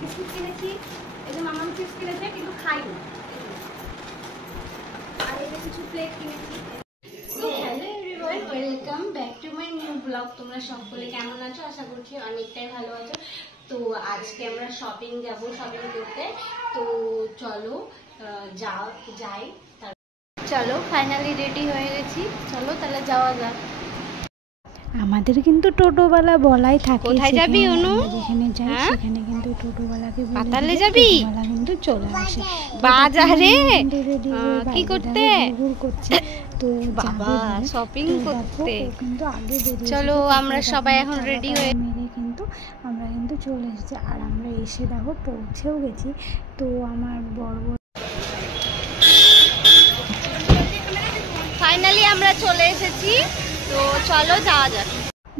Biscuit কিনেছি, এই যে মামাম চিপস কিনেছে কিন্তু খাইনি, আর এই যে কিছু প্লেট কিনেছি। Hello everyone, welcome back to my new blog. তোমরা সকলে কেমন আছো? আশা করছি অনেকটাই ভালো আছো। তো আজকে আমরা শপিং করতে। তো চলো যাই। চলো ফাইনালি রেডি হয়ে গেছি, চলো তাহলে যাওয়া যাক। আমাদের কিন্তু টোটোওয়ালা বলাই থাকে কোথায় যাবি অনু? যেখানে যাই সেখানে কিন্তু টোটোওয়ালাকে বলে পাতালে যাবি? টোটোওয়ালা কিন্তু চলে আসে বাজারে কি করতে করছে। তো বাবা শপিং করতে, কিন্তু আগে চলো আমরা সবাই এখন রেডি হয়ে মেরে কিন্তু আমরা কিন্তু চলে এসেছি। আর আমরা এসে দেখো পৌঁছেও গেছি। তো আমার বড় ফাইনালি আমরা চলে এসেছি। তো চলো যাওয়া যাক।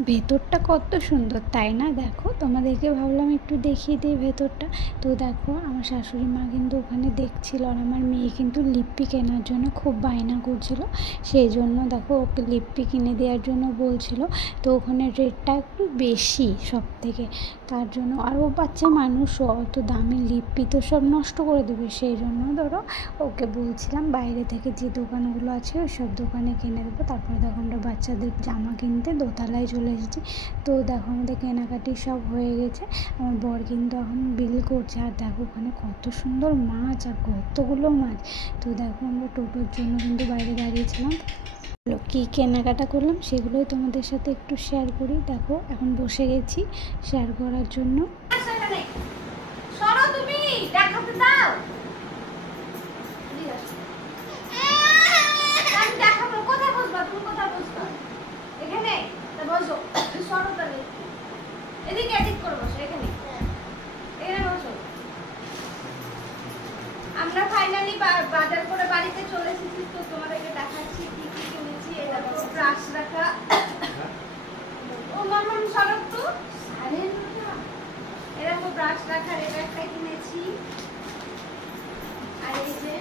ভেতরটা কত সুন্দর তাই না? দেখো তোমাদেরকে ভাবলাম একটু দেখিয়ে দিই ভেতরটা। তো দেখো আমার শাশুড়ি মা কিন্তু ওখানে দেখছিল, আর আমার মেয়ে কিন্তু লিপ্পি কেনার জন্য খুব বায়না করছিল। সেই জন্য দেখো ওকে লিপ্পি কিনে দেওয়ার জন্য বলছিল। তো ওখানে রেটটা একটু বেশি সব থেকে, তার জন্য আর ও বাচ্চা মানুষ, অত দামি লিপ্পি তো সব নষ্ট করে দেবে। সেই জন্য ধরো ওকে বলছিলাম বাইরে থেকে যে দোকানগুলো আছে ওই সব দোকানে কিনে দেবো। তারপরে দেখো আমরা বাচ্চাদের জামা কিনতে দোতলায় চলে এসেছি। তো দেখো আমাদের কেনাকাটি সব হয়ে গেছে। আমার বর কিন্তু এখন বিল করছে। আর দেখো ওখানে কত সুন্দর মাছ, আর কতগুলো মাছ। তো দেখো আমরা টোটোর জন্য কিন্তু বাইরে দাঁড়িয়েছিলাম। কী কেনাকাটা করলাম সেগুলোই তোমাদের সাথে একটু শেয়ার করি। দেখো এখন বসে গেছি শেয়ার করার জন্য। তুমি দেখাতে দাও, দেখাবো। কোথায় বসবা তুমি? কোথায় বসবা? এখানে বসো। সরো তাহলে এদিকে, এদিক করে বসো। এখানে বসো। আমরা ফাইনালি বাজার করে বাড়িতে চলে এসেছি। তো তোমাদেরকে দেখাচ্ছি কি কি কিনেছি। এটা তো ব্রাশ রাখা। ও মামা সরো তো, এরকম ব্রাশ রাখার এটা একটা কিনেছি। আর এই যে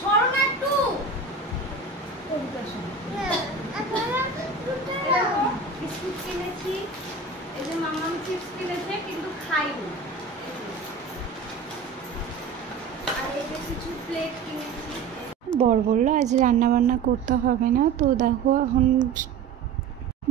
সরো না একটু, বিস্কুট কিনেছি, এই যে মামাম চিপস কিনেছে কিন্তু খাইনি, আর এই যে কিছু প্লেট কিনেছি। বর বললো আজ রান্না বান্না করতে হবে না। তো দেখো এখন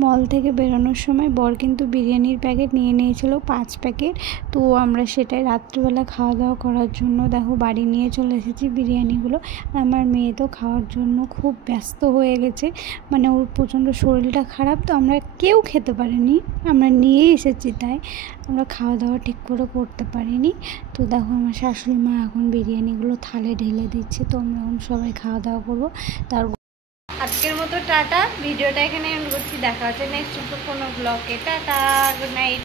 মল থেকে বেরোনোর সময় বর কিন্তু বিরিয়ানির প্যাকেট নিয়ে নিয়েছিল 5 প্যাকেট। তো আমরা সেটাই রাত্রিবেলা খাওয়া দাওয়া করার জন্য দেখো বাড়ি নিয়ে চলে এসেছি বিরিয়ানিগুলো। আমার মেয়ে তো খাওয়ার জন্য খুব ব্যস্ত হয়ে গেছে, মানে ওর প্রচণ্ড শরীরটা খারাপ। তো আমরা কেউ খেতে পারিনি, আমরা নিয়েই এসেছি, তাই আমরা খাওয়া দাওয়া ঠিক করে করতে পারিনি। তো দেখো আমার শাশুড়ি মা এখন বিরিয়ানিগুলো থালে ঢেলে দিচ্ছে। তো আমরা এখন সবাই খাওয়া দাওয়া করবো। তার আজকের মতো টাটা, ভিডিওটা এখানে এন্ড করছি। দেখা হচ্ছে নেক্সট কোনো ব্লগে। Tata, good night.